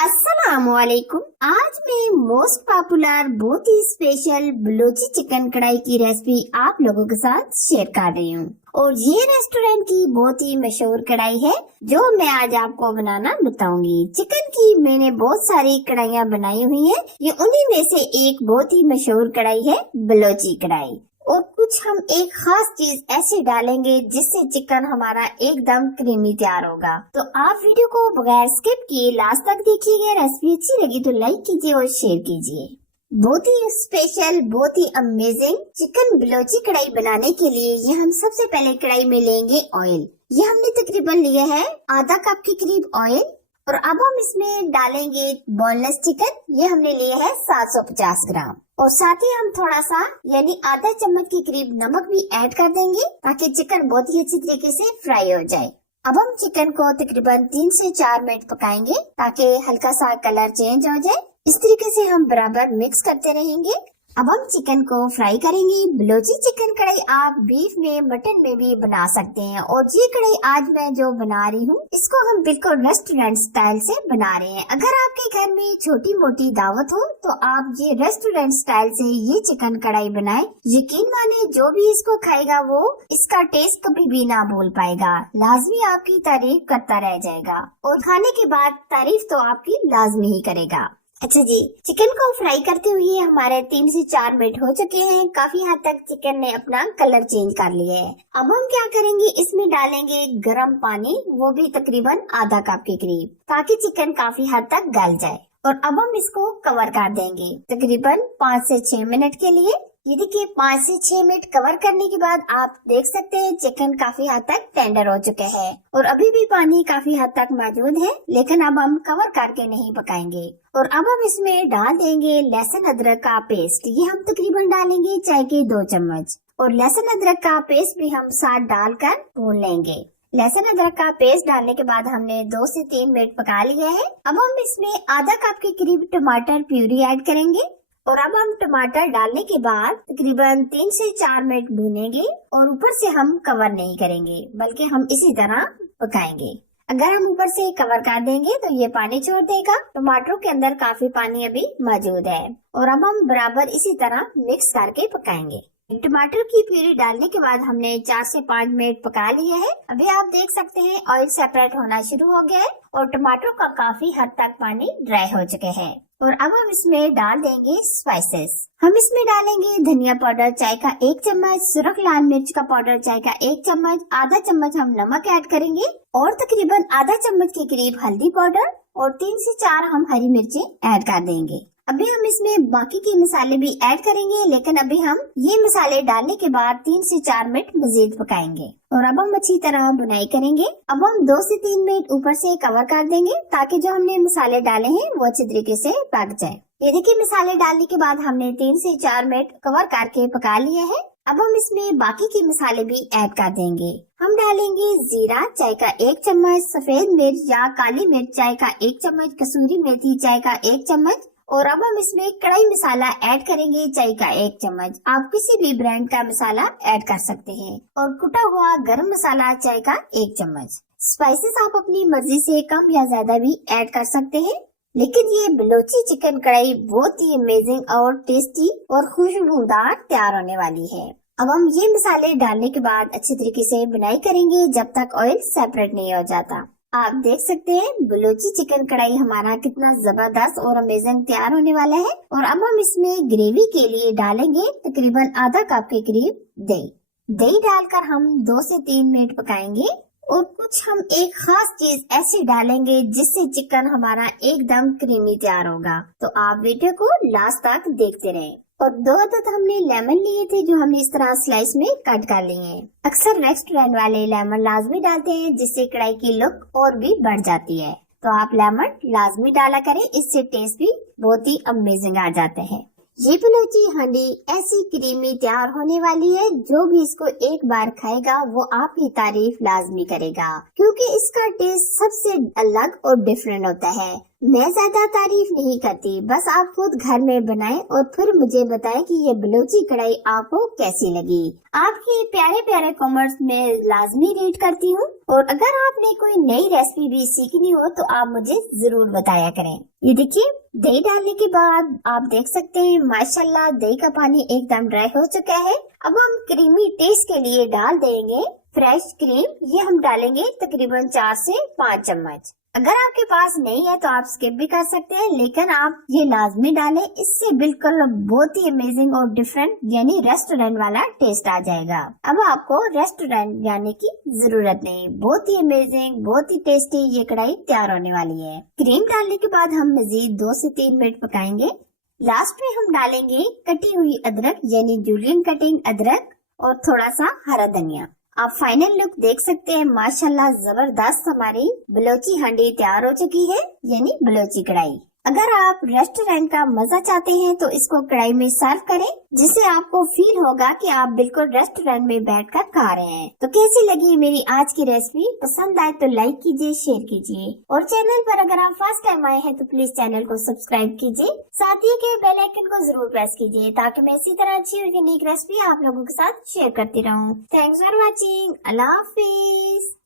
अस्सलामुअलैकुम। आज मैं मोस्ट पॉपुलर बहुत ही स्पेशल बलोची चिकन कढ़ाई की रेसिपी आप लोगों के साथ शेयर कर रही हूँ। और ये रेस्टोरेंट की बहुत ही मशहूर कढ़ाई है जो मैं आज आपको बनाना बताऊंगी। चिकन की मैंने बहुत सारी कढ़ाइयाँ बनाई हुई है, ये उन्हीं में से एक बहुत ही मशहूर कढ़ाई है बलोची कढ़ाई। और कुछ हम एक खास चीज ऐसी डालेंगे जिससे चिकन हमारा एकदम क्रीमी तैयार होगा। तो आप वीडियो को बगैर स्किप किए लास्ट तक देखिएगा। रेसिपी अच्छी लगी तो लाइक कीजिए और शेयर कीजिए। बहुत ही स्पेशल, बहुत ही अमेजिंग चिकन बलोची कढ़ाई बनाने के लिए ये हम सबसे पहले कढ़ाई में लेंगे ऑयल। ये हमने तकरीबन लिया है आधा कप के करीब ऑयल। और अब हम इसमें डालेंगे बोनलेस चिकन, ये हमने लिया है 750 ग्राम। और साथ ही हम थोड़ा सा यानी आधा चम्मच के करीब नमक भी ऐड कर देंगे ताकि चिकन बहुत ही अच्छी तरीके से फ्राई हो जाए। अब हम चिकन को तकरीबन 3 से 4 मिनट पकाएंगे ताकि हल्का सा कलर चेंज हो जाए। इस तरीके से हम बराबर मिक्स करते रहेंगे। अब हम चिकन को फ्राई करेंगे। बलोची चिकन कढ़ाई आप बीफ में, मटन में भी बना सकते हैं। और ये कढ़ाई आज मैं जो बना रही हूँ इसको हम बिल्कुल रेस्टोरेंट स्टाइल से बना रहे हैं। अगर आपके घर में छोटी मोटी दावत हो तो आप ये रेस्टोरेंट स्टाइल से ये चिकन कढ़ाई बनाएं। यकीन माने जो भी इसको खाएगा वो इसका टेस्ट कभी भी ना भूल पाएगा, लाजमी आपकी तारीफ करता रह जाएगा और खाने के बाद तारीफ तो आपकी लाजमी ही करेगा। अच्छा जी, चिकन को फ्राई करते हुए हमारे 3 से 4 मिनट हो चुके हैं। काफी हद तक चिकन ने अपना कलर चेंज कर लिया है। अब हम क्या करेंगे, इसमें डालेंगे गरम पानी, वो भी तकरीबन आधा कप के करीब, ताकि चिकन काफी हद तक गल जाए। और अब हम इसको कवर कर देंगे तकरीबन 5 से 6 मिनट के लिए। ये देखिए 5 से 6 मिनट कवर करने के बाद आप देख सकते हैं चिकन काफी हद तक टेंडर हो चुके हैं और अभी भी पानी काफी हद तक मौजूद है, लेकिन अब हम कवर करके नहीं पकाएंगे। और अब हम इसमें डाल देंगे लहसुन अदरक का पेस्ट। ये हम तकरीबन डालेंगे चाय के 2 चम्मच। और लहसुन अदरक का पेस्ट भी हम साथ डालकर भून लेंगे। लहसुन अदरक का पेस्ट डालने के बाद हमने 2 से 3 मिनट पका लिया है। अब हम इसमें आधा कप के करीब टमाटर प्यूरी ऐड करेंगे। और अब हम टमाटर डालने के बाद तकरीबन 3 से 4 मिनट भूनेंगे और ऊपर से हम कवर नहीं करेंगे, बल्कि हम इसी तरह पकाएंगे। अगर हम ऊपर से कवर कर देंगे तो ये पानी छोड़ देगा। टमाटरों के अंदर काफी पानी अभी मौजूद है। और अब हम बराबर इसी तरह मिक्स करके पकाएंगे। टमाटर की प्यूरी डालने के बाद हमने 4 से 5 मिनट पका लिया है। अभी आप देख सकते हैं ऑयल सेपरेट होना शुरू हो गया है और टमाटर का काफी हद तक पानी ड्राई हो चुके हैं। और अब हम इसमें डाल देंगे स्पाइसेस। हम इसमें डालेंगे धनिया पाउडर चाय का 1 चम्मच, सुरख लाल मिर्च का पाउडर चाय का 1 चम्मच, आधा चम्मच हम नमक ऐड करेंगे और तकरीबन आधा चम्मच के करीब हल्दी पाउडर और 3 से 4 हम हरी मिर्चें ऐड कर देंगे। अभी हम इसमें बाकी के मसाले भी ऐड करेंगे, लेकिन अभी हम ये मसाले डालने के बाद 3 से 4 मिनट मजीद पकाएंगे। और अब हम अच्छी तरह बुनाई करेंगे। अब हम 2 से 3 मिनट ऊपर से कवर कर देंगे ताकि जो हमने मसाले डाले हैं वो अच्छी तरीके से पक जाए। ये देखिए मसाले डालने के बाद हमने 3 से 4 मिनट कवर करके पका लिया है। अब हम इसमें बाकी के मसाले भी ऐड कर देंगे। हम डालेंगे जीरा चाय का 1 चम्मच, सफेद मिर्च या काली मिर्च चाय का 1 चम्मच, कसूरी मेथी चाय का 1 चम्मच। और अब हम इसमें कढ़ाई मसाला ऐड करेंगे चाय का 1 चम्मच। आप किसी भी ब्रांड का मसाला ऐड कर सकते हैं। और कुटा हुआ गरम मसाला चाय का 1 चम्मच। स्पाइसेस आप अपनी मर्जी से कम या ज्यादा भी ऐड कर सकते हैं। लेकिन ये बलोची चिकन कढ़ाई बहुत ही अमेजिंग और टेस्टी और खुशबूदार तैयार होने वाली है। अब हम ये मसाले डालने के बाद अच्छी तरीके से बुनाई करेंगे जब तक ऑयल सेपरेट नहीं हो जाता। आप देख सकते हैं बलोची चिकन कढ़ाई हमारा कितना जबरदस्त और अमेजिंग तैयार होने वाला है। और अब हम इसमें ग्रेवी के लिए डालेंगे तकरीबन आधा कप के करीब दही। दही डालकर हम 2 से 3 मिनट पकाएंगे। और कुछ हम एक खास चीज ऐसी डालेंगे जिससे चिकन हमारा एकदम क्रीमी तैयार होगा। तो आप वीडियो को लास्ट तक देखते रहें। और 2 अदद हमने लेमन लिए थे जो हमने इस तरह स्लाइस में कट कर लिए हैं। अक्सर रेस्टोरेंट वाले लेमन लाजमी डालते हैं जिससे कढ़ाई की लुक और भी बढ़ जाती है। तो आप लेमन लाजमी डाला करें, इससे टेस्ट भी बहुत ही अमेजिंग आ जाते हैं। ये बलोची हांडी ऐसी क्रीमी तैयार होने वाली है, जो भी इसको एक बार खाएगा वो आपकी तारीफ लाजमी करेगा, क्योंकि इसका टेस्ट सबसे अलग और डिफरेंट होता है। मैं ज्यादा तारीफ नहीं करती, बस आप खुद घर में बनाएं और फिर मुझे बताएं कि ये बलूची कढ़ाई आपको कैसी लगी। आपके प्यारे प्यारे कमेंट्स में लाजमी रीड करती हूँ, और अगर आपने कोई नई रेसिपी भी सीखनी हो तो आप मुझे जरूर बताया करें। ये देखिए, दही डालने के बाद आप देख सकते हैं माशाल्लाह दही का पानी एकदम ड्राई हो चुका है। अब हम क्रीमी टेस्ट के लिए डाल देंगे फ्रेश क्रीम। ये हम डालेंगे तकरीबन 4 से 5 चम्मच। अगर आपके पास नहीं है तो आप स्किप भी कर सकते हैं, लेकिन आप ये लाजमी डालें, इससे बिल्कुल बहुत ही अमेजिंग और डिफरेंट यानी रेस्टोरेंट वाला टेस्ट आ जाएगा। अब आपको रेस्टोरेंट जाने की जरूरत नहीं, बहुत ही अमेजिंग, बहुत ही टेस्टी ये कढ़ाई तैयार होने वाली है। क्रीम डालने के बाद हम मजीद 2 से 3 मिनट पकाएंगे। लास्ट में हम डालेंगे कटी हुई अदरक यानी जूलियन कटिंग अदरक और थोड़ा सा हरा धनिया। आप फाइनल लुक देख सकते हैं, माशाल्लाह जबरदस्त हमारी बलोची हांडी तैयार हो चुकी है यानी बलोची कढ़ाई। अगर आप रेस्टोरेंट का मजा चाहते हैं तो इसको कढ़ाई में सर्व करें, जिससे आपको फील होगा कि आप बिल्कुल रेस्टोरेंट में बैठकर खा रहे हैं। तो कैसी लगी मेरी आज की रेसिपी? पसंद आए तो लाइक कीजिए, शेयर कीजिए, और चैनल पर अगर आप फर्स्ट टाइम आए हैं तो प्लीज चैनल को सब्सक्राइब कीजिए, साथ ही के बेल आइकन को जरूर प्रेस कीजिए, ताकि मैं इसी तरह अच्छी और यूनिक रेसिपी आप लोगों के साथ शेयर करती रहूँ। Thanks for watching. Allah Hafiz.